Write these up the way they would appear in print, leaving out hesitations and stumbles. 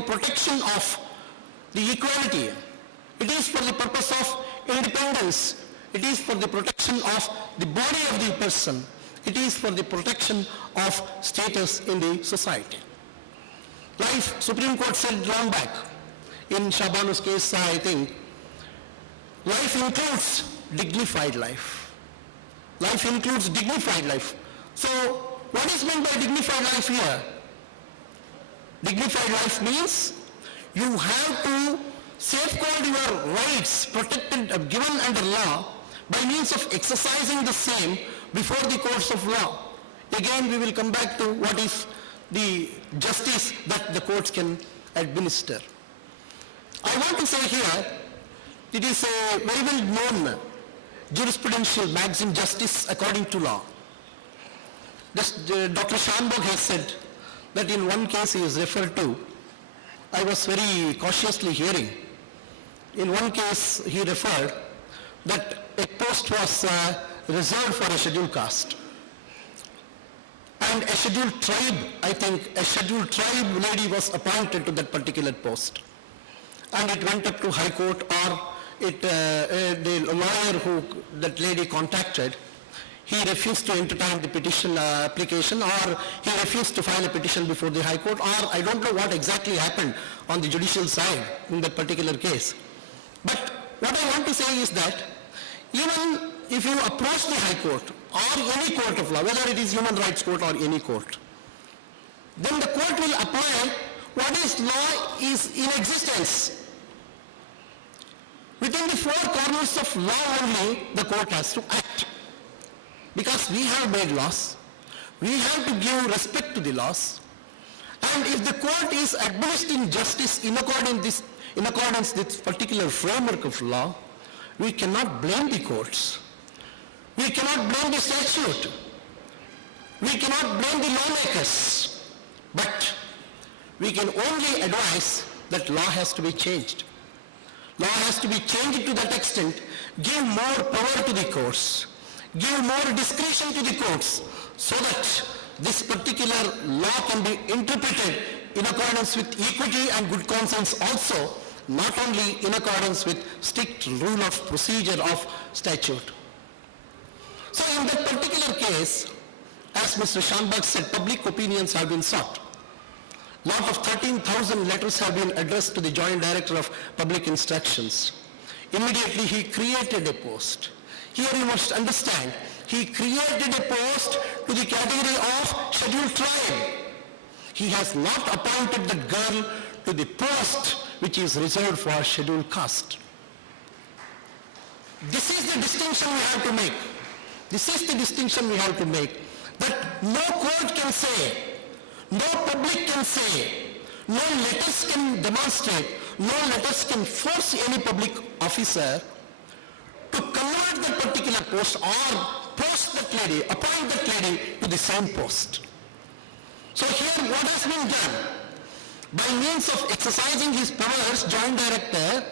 the protection of the equality. It is for the purpose of independence. It is for the protection of the body of the person. It is for the protection of status in the society. Life, Supreme Court said long back, in Shabanu's case, I think, life includes dignified life. Life includes dignified life. So, what is meant by dignified life here? Dignified life means you have to safeguard your rights protected, given under law by means of exercising the same before the courts of law. Again, we will come back to what is the justice that the courts can administer. I want to say here, it is a very well known jurisprudential magazine, Justice According to Law. Dr. Schanberg has said that in one case he is referred to, I was very cautiously hearing. In one case he referred that a post was reserved for a scheduled caste. And a scheduled tribe, I think a scheduled tribe lady was appointed to that particular post. And it went up to High Court, or the lawyer who that lady contacted, he refused to entertain the petition application, or he refused to file a petition before the High Court, or I don't know what exactly happened on the judicial side in that particular case. But what I want to say is that even if you approach the High Court or any court of law, whether it is Human Rights Court or any court, then the court will apply what is law is in existence. Within the four corners of law only, the court has to act. Because we have made laws, we have to give respect to the laws, and if the court is administering justice in accordance with this particular framework of law, we cannot blame the courts. We cannot blame the statute. We cannot blame the lawmakers. But we can only advise that law has to be changed. Law has to be changed to that extent, give more power to the courts, give more discretion to the courts, so that this particular law can be interpreted in accordance with equity and good conscience also, not only in accordance with strict rule of procedure of statute. So in that particular case, as Mr. Schanberg said, public opinions have been sought. Lot of 13,000 letters have been addressed to the Joint Director of Public Instructions. Immediately he created a post. Here you must understand, he created a post to the category of scheduled tribe. He has not appointed the girl to the post which is reserved for scheduled caste. This is the distinction we have to make. This is the distinction we have to make, that no court can say, no public can say, no letters can demonstrate, no letters can force any public officer to convert that particular post or post that lady, appoint that lady to the same post. So here what has been done? By means of exercising his powers, Joint Director,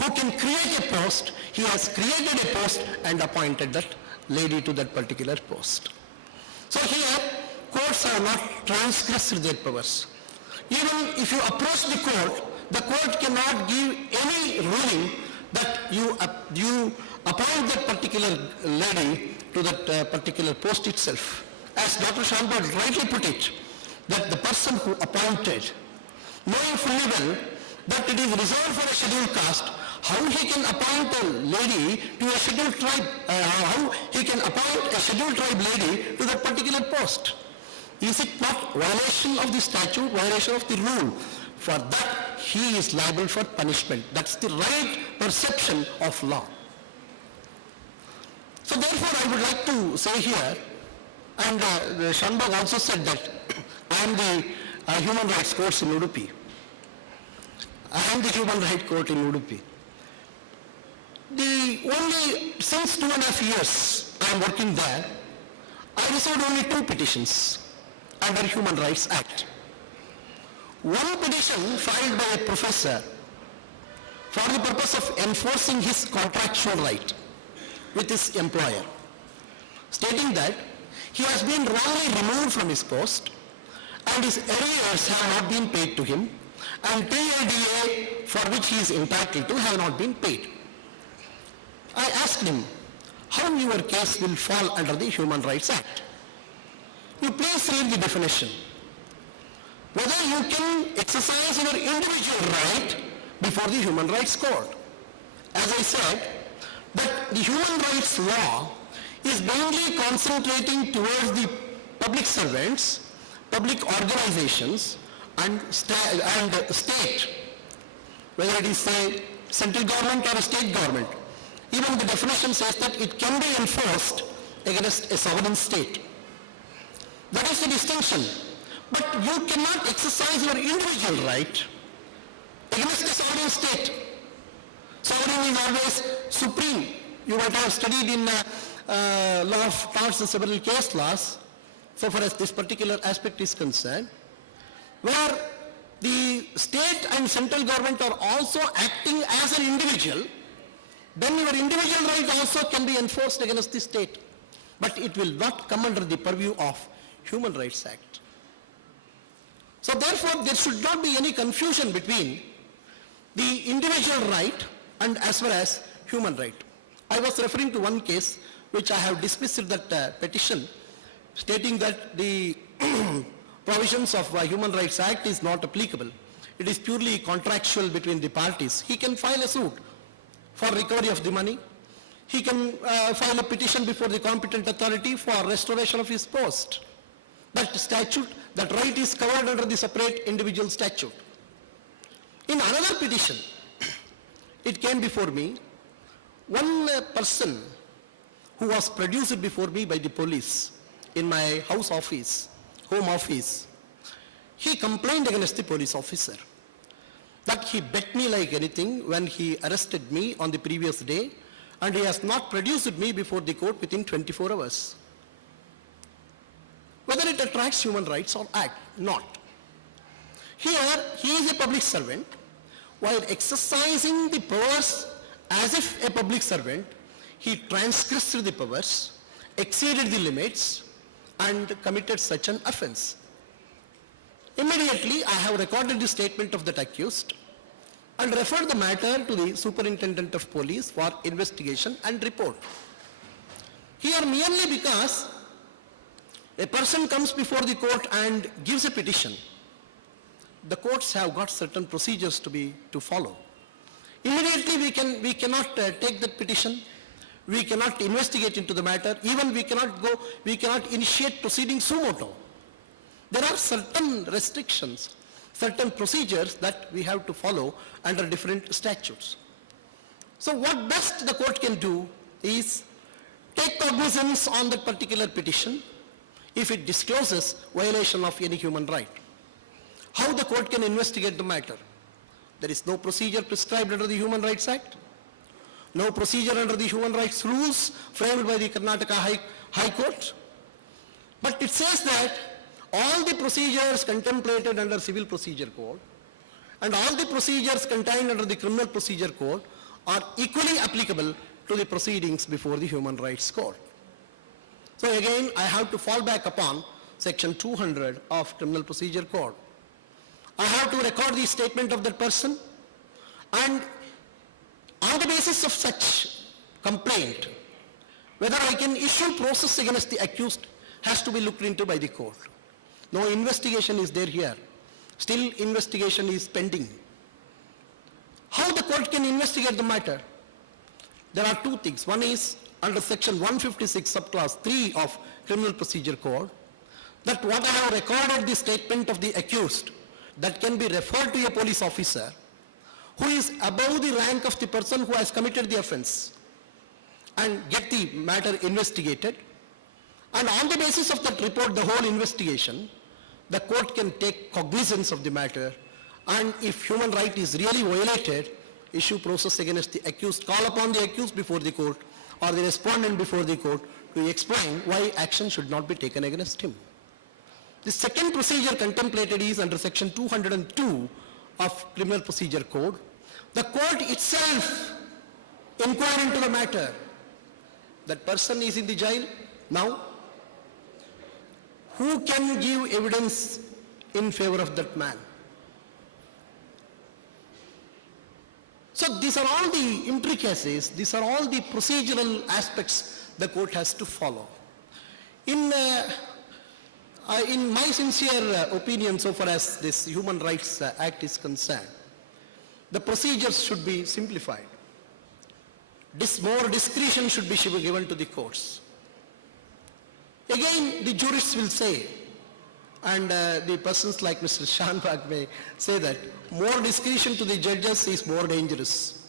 who can create a post, he has created a post and appointed that lady to that particular post. So here, courts are not transgressed their powers. Even if you approach the court cannot give any ruling that you appoint that particular lady to that particular post itself. As Dr. Schanberg rightly put it, that the person who appointed, knowing fully well that it is reserved for a scheduled caste, how he can appoint a lady to a scheduled tribe, how he can appoint a scheduled tribe lady to that particular post? Is it not violation of the statute, violation of the rule? For that, he is liable for punishment. That's the right perception of law. So therefore, I would like to say here, and Schanberg also said that I am the Human Rights Court in Udupi. I am the Human Rights Court in Udupi. Since 2.5 years I am working there, I received only 2 petitions under Human Rights Act. One petition filed by a professor for the purpose of enforcing his contractual right with his employer, stating that he has been wrongly removed from his post and his arrears have not been paid to him, and TADA for which he is entitled to have not been paid. I asked him, how your case will fall under the Human Rights Act? You please read the definition. Whether you can exercise your individual right before the Human Rights Court. As I said, that the human rights law is mainly concentrating towards the public servants, public organizations, and state, whether it is say central government or a state government. Even the definition says that it can be enforced against a sovereign state. That is the distinction. But you cannot exercise your individual right against a sovereign state. Sovereign is always supreme. You might have studied in law of torts and several case laws, so far as this particular aspect is concerned, where the state and central government are also acting as an individual, then your individual right also can be enforced against the state. But it will not come under the purview of Human Rights Act. So therefore, there should not be any confusion between the individual right and as well as human right. I was referring to one case which I have dismissed that petition, stating that the provisions of Human Rights Act is not applicable. It is purely contractual between the parties. He can file a suit for recovery of the money. He can file a petition before the competent authority for restoration of his post. That statute, that right is covered under the separate individual statute. In another petition, it came before me, one person who was produced before me by the police in my house office, home office, he complained against the police officer that he bet me like anything when he arrested me on the previous day, and he has not produced me before the court within 24 hours. Whether it attracts human rights or act, not. Here, he is a public servant, while exercising the powers as if a public servant, he transgressed the powers, exceeded the limits, and committed such an offense. Immediately, I have recorded the statement of that accused and referred the matter to the Superintendent of Police for investigation and report. Here, merely because a person comes before the court and gives a petition, the courts have got certain procedures to follow. Immediately we cannot take that petition, we cannot investigate into the matter, even we cannot initiate proceedings suo motu. There are certain restrictions, certain procedures that we have to follow under different statutes. So what best the court can do is take cognizance on that particular petition if it discloses violation of any human right. How the court can investigate the matter? There is no procedure prescribed under the Human Rights Act, no procedure under the human rights rules framed by the Karnataka High Court, but it says that all the procedures contemplated under Civil Procedure Code and all the procedures contained under the Criminal Procedure Code are equally applicable to the proceedings before the Human Rights Court. So again, I have to fall back upon section 200 of Criminal Procedure Code. I have to record the statement of that person, and on the basis of such complaint, whether I can issue process against the accused has to be looked into by the court. No investigation is there here. Still investigation is pending. How the court can investigate the matter? There are two things. One is under section 156 subclass 3 of Criminal Procedure Code, that what I have recorded the statement of the accused that can be referred to a police officer who is above the rank of the person who has committed the offense and get the matter investigated. And on the basis of that report, the whole investigation, the court can take cognizance of the matter, and if human right is really violated, issue process against the accused, call upon the accused before the court or the respondent before the court to explain why action should not be taken against him. The second procedure contemplated is under section 202 of Criminal Procedure Code. The court itself inquire into the matter. That person is in the jail now. Who can give evidence in favor of that man? So these are all the intricacies, these are all the procedural aspects the court has to follow. In my sincere opinion, so far as this Human Rights Act is concerned, the procedures should be simplified. More discretion should be given to the courts. Again, the jurists will say, and the persons like Mr. Shanbhag may say that more discretion to the judges is more dangerous.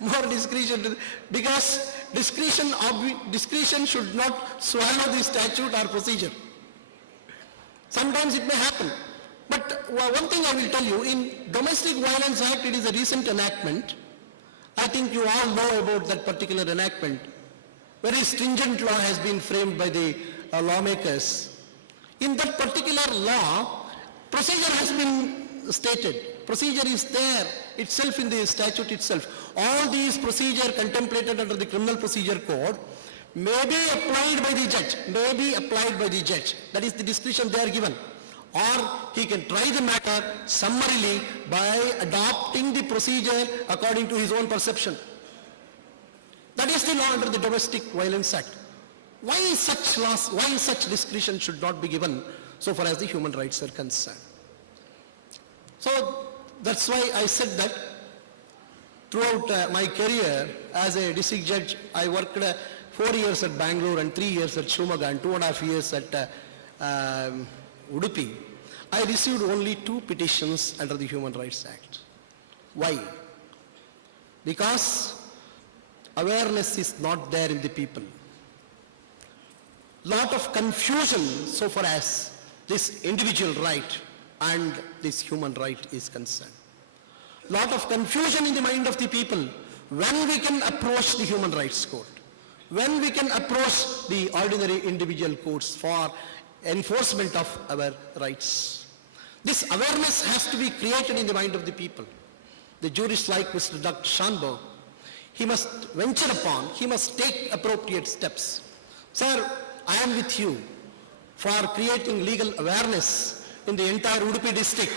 more discretion, because discretion should not swallow the statute or procedure. Sometimes it may happen. But one thing I will tell you, in Domestic Violence Act, it is a recent enactment. I think you all know about that particular enactment. Very stringent law has been framed by the lawmakers. In that particular law, procedure has been stated. Procedure is there itself in the statute itself. All these procedure contemplated under the Criminal Procedure Code may be applied by the judge. That is the discretion they are given. Or he can try the matter summarily by adopting the procedure according to his own perception. That is the law under the Domestic Violence Act. Why such discretion should not be given so far as the human rights are concerned? So that's why I said that throughout my career as a district judge, I worked 4 years at Bangalore and 3 years at Shimoga and 2.5 years at Udupi. I received only 2 petitions under the Human Rights Act. Why? Because awareness is not there in the people. Lot of confusion so far as this individual right and this human right is concerned. Lot of confusion in the mind of the people when we can approach the Human Rights Court, when we can approach the ordinary individual courts for enforcement of our rights. This awareness has to be created in the mind of the people. The jurists like Mr. Dr. Shanbhag, he must venture upon, he must take appropriate steps. Sir, I am with you for creating legal awareness in the entire Udupi district.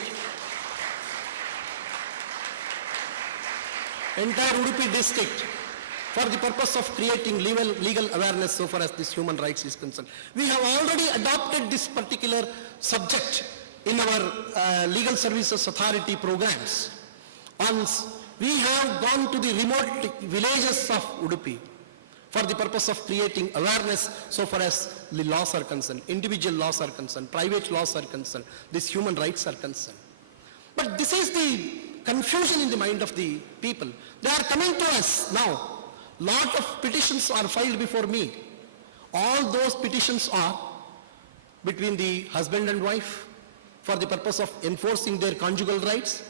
For the purpose of creating legal awareness so far as this human rights is concerned. We have already adopted this particular subject in our Legal Services Authority programs. We have gone to the remote villages of Udupi for the purpose of creating awareness so far as the laws are concerned, individual laws are concerned, private laws are concerned, these human rights are concerned. But this is the confusion in the mind of the people. They are coming to us now. Lot of petitions are filed before me. All those petitions are between the husband and wife for the purpose of enforcing their conjugal rights,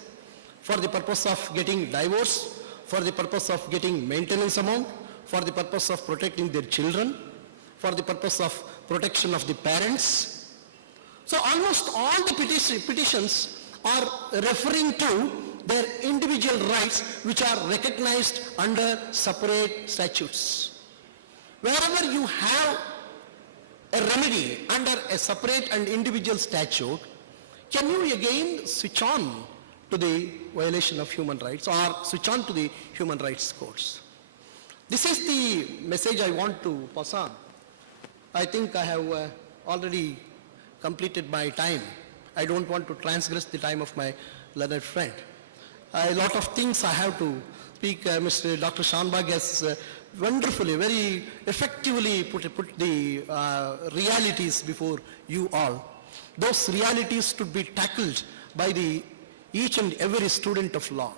for the purpose of getting divorce, for the purpose of getting maintenance amount, for the purpose of protecting their children, for the purpose of protection of the parents. So almost all the petitions are referring to their individual rights which are recognized under separate statutes. Wherever you have a remedy under a separate and individual statute, can you again switch on to the violation of human rights or switch on to the human rights courts? This is the message I want to pass on. I think I have already completed my time. I don't want to transgress the time of my learned friend. A lot of things I have to speak. Mr. Dr. Shanbhag has wonderfully, very effectively put the realities before you all. Those realities to be tackled by each and every student of law.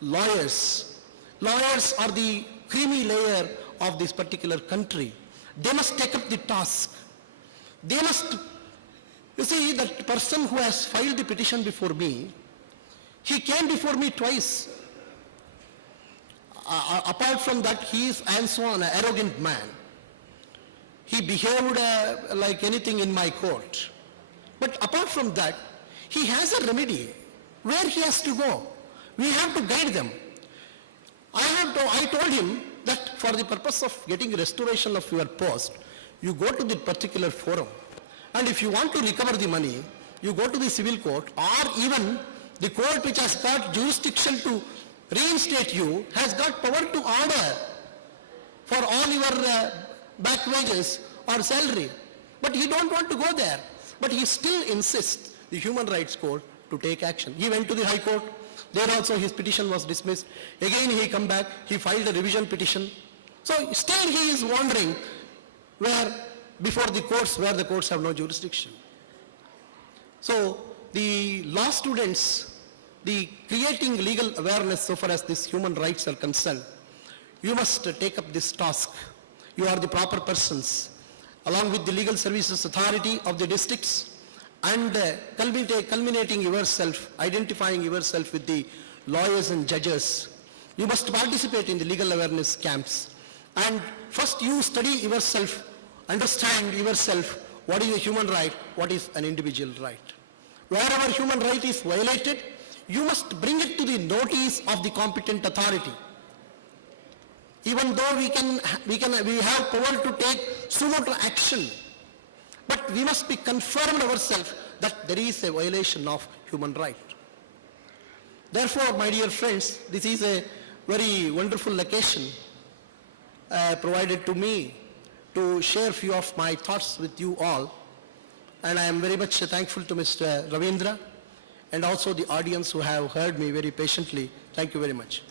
Lawyers are the creamy layer of this particular country. They must take up the task. They must, you see, that person who has filed the petition before me, he came before me twice. Apart from that, he is also an arrogant man. He behaved like anything in my court. But apart from that, he has a remedy where he has to go. We have to guide them. I told him that for the purpose of getting restoration of your post, you go to the particular forum. And if you want to recover the money, you go to the civil court, or even The court which has got jurisdiction to reinstate you has got power to order for all your back wages or salary. But he don't want to go there. But he still insists, the Human Rights Court, to take action. He went to the High Court. There also his petition was dismissed. Again he come back, he filed a revision petition. So still he is wandering where the courts have no jurisdiction. So the law students, the creating legal awareness so far as these human rights are concerned, you must take up this task. You are the proper persons, along with the legal services authority of the districts, and culminating yourself, identifying yourself with the lawyers and judges. You must participate in the legal awareness camps. And first you study yourself, understand yourself, what is a human right, what is an individual right. Wherever human right is violated, you must bring it to the notice of the competent authority. Even though we have power to take summary action, but we must be confirmed ourselves that there is a violation of human right. Therefore, my dear friends, this is a very wonderful occasion provided to me to share few of my thoughts with you all. And I am very much thankful to Mr. Ravindra and also the audience who have heard me very patiently. Thank you very much.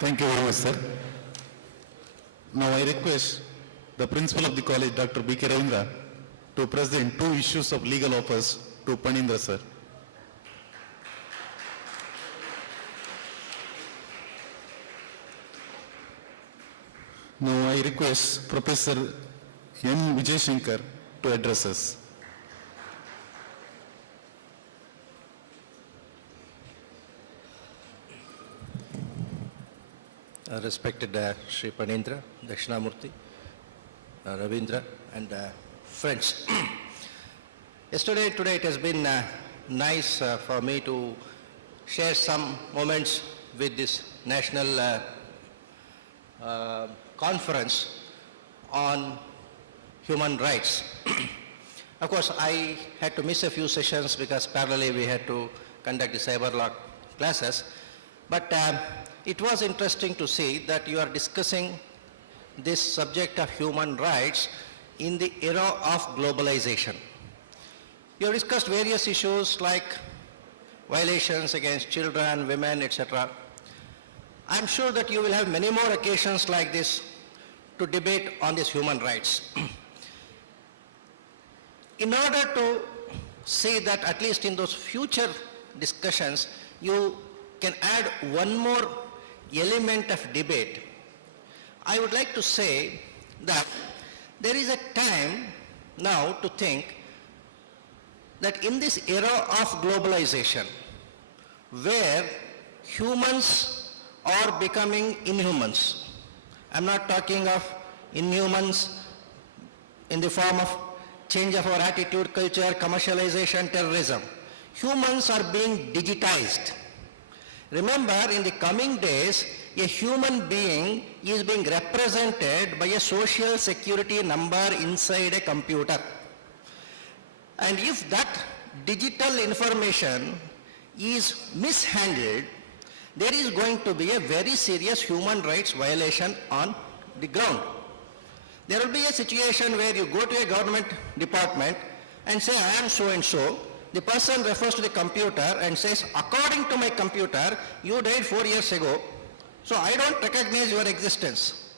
Thank you very much, sir. Now I request the principal of the college, Dr. B.K. Ravindra, to present 2 issues of legal offers to Panindra, sir. Now I request Professor M. Vijay Shankar to address us. Respected Sri Panindra, Dakshinamurthy, Ravindra, and friends. Today it has been nice for me to share some moments with this national conference on human rights. Of course, I had to miss a few sessions because parallelly we had to conduct the cyber law classes. But it was interesting to see that you are discussing this subject of human rights in the era of globalization. You have discussed various issues like violations against children, women, etc. I'm sure that you will have many more occasions like this to debate on these human rights. In order to see that at least in those future discussions, you can add one more element of debate, I would like to say that there is a time now to think that in this era of globalization, where humans are becoming inhumans, I'm not talking of inhumans in the form of change of our attitude, culture, commercialization, terrorism. Humans are being digitized. Remember, in the coming days, a human being is being represented by a social security number inside a computer. And if that digital information is mishandled, there is going to be a very serious human rights violation on the ground. There will be a situation where you go to a government department and say, I am so and so. The person refers to the computer and says, according to my computer, you died 4 years ago, so I don't recognize your existence.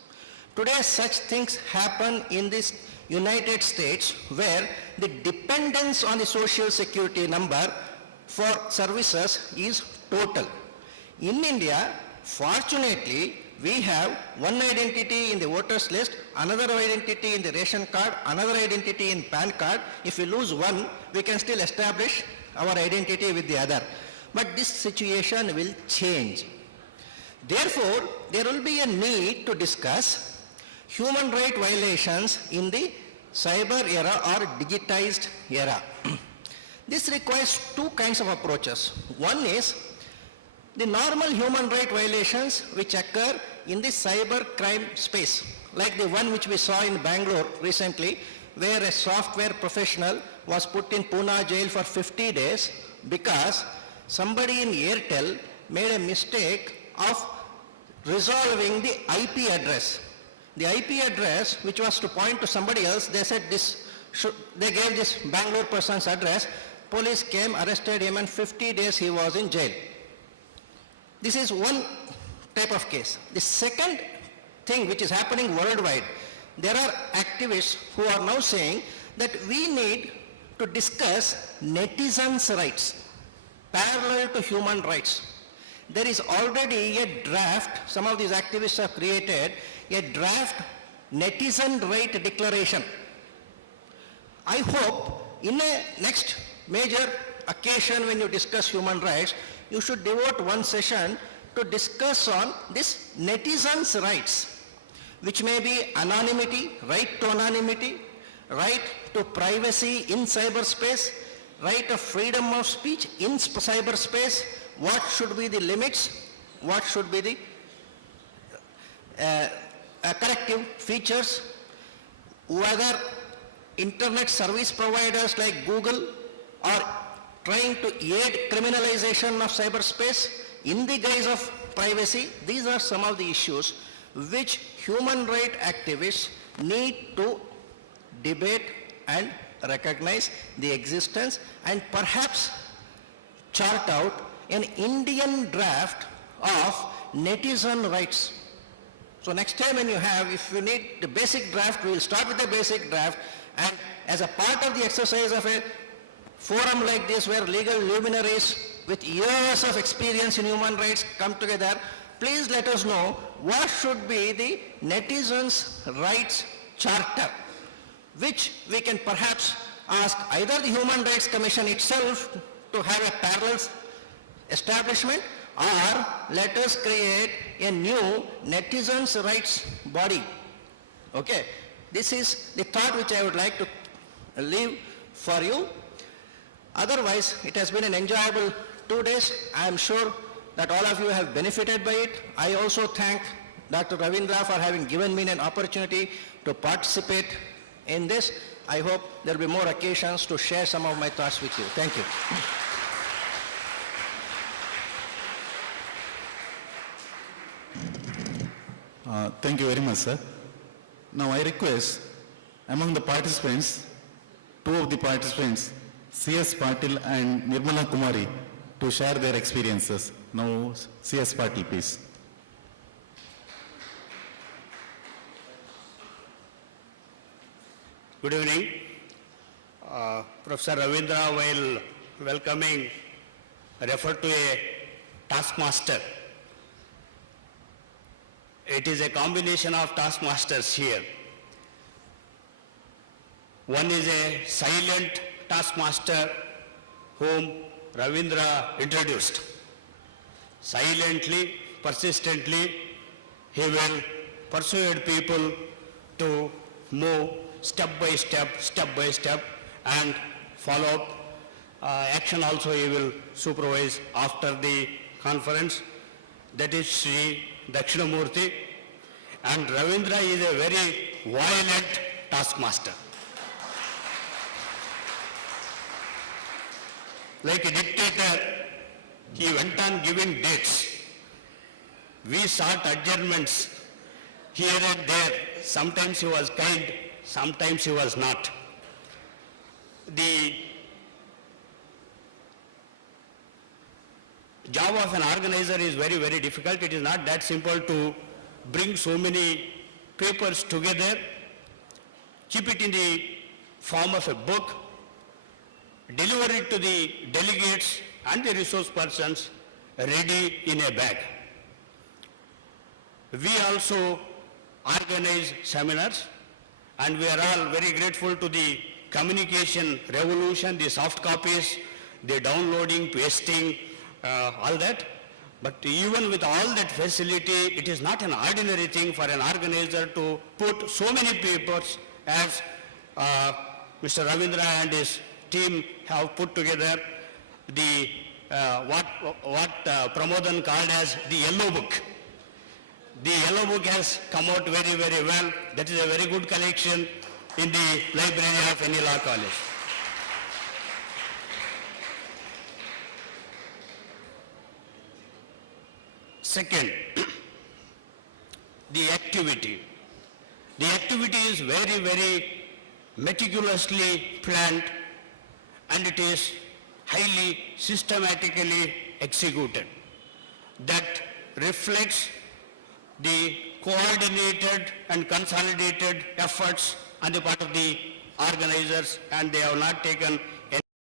Today such things happen in this United States where the dependence on the social security number for services is total. In India, fortunately, we have one identity in the voters list, another identity in the ration card, another identity in PAN card. If we lose one, we can still establish our identity with the other. But this situation will change. Therefore, there will be a need to discuss human rights violations in the cyber era or digitized era. This requires 2 kinds of approaches. One is the normal human rights violations which occur in the cyber crime space like the one which we saw in Bangalore recently, where a software professional was put in Pune jail for 50 days because somebody in Airtel made a mistake of resolving the IP address. The IP address, which was to point to somebody else, they said they gave this Bangalore person's address. Police came, arrested him, and 50 days he was in jail. This is one type of case. The second thing which is happening worldwide, there are activists who are now saying that we need to discuss netizens' rights, parallel to human rights. There is already a draft, some of these activists have created a draft netizen right declaration. I hope in a next major occasion when you discuss human rights, you should devote one session to discuss on this netizens' rights, which may be anonymity, right to anonymity, right to privacy in cyberspace, right of freedom of speech in cyberspace, what should be the limits, what should be the corrective features, whether internet service providers like Google are trying to aid criminalization of cyberspace in the guise of privacy. These are some of the issues which human rights activists need to debate and recognize the existence and perhaps chart out an Indian draft of netizen rights. So next time when you have, if you need the basic draft, we will start with the basic draft, and as a part of the exercise of a forum like this where legal luminaries with years of experience in human rights come together, please let us know what should be the netizens' rights charter, which we can perhaps ask either the Human Rights Commission itself to have a parallel establishment, or let us create a new netizens' rights body. Okay, this is the thought which I would like to leave for you. Otherwise, it has been an enjoyable 2 days. I am sure that all of you have benefited by it. I also thank Dr. Ravindra for having given me an opportunity to participate in this. I hope there will be more occasions to share some of my thoughts with you. Thank you. Thank you very much, sir. Now I request among the participants, two of the participants, C.S. Patil and Nirmala Kumari, to share their experiences. Now, C.S. Patil, please. Good evening. Professor Ravindra, while welcoming, referred to a taskmaster. It is a combination of taskmasters here. One is a silent taskmaster whom Ravindra introduced. Silently, persistently, he will persuade people to move step by step, and follow up. Action also he will supervise after the conference. That is Sri Dakshinamurthy. And Ravindra is a very violent taskmaster. Like a dictator, he went on giving dates. We sought adjournments here and there. Sometimes he was kind, sometimes he was not. The job of an organizer is very, very difficult. It is not that simple to bring so many papers together, keep it in the form of a book, deliver it to the delegates and the resource persons ready in a bag. We also organize seminars, and we are all very grateful to the communication revolution, the soft copies, the downloading, pasting, all that. But even with all that facility, it is not an ordinary thing for an organizer to put so many papers as Mr. Ravindra and his team have put together what Pramodan called as the yellow book. The yellow book has come out very, very well. That is a very good collection in the library of any law college. Second, the activity. The activity is very, very meticulously planned and it is highly systematically executed. That reflects the coordinated and consolidated efforts on the part of the organizers, and they have not taken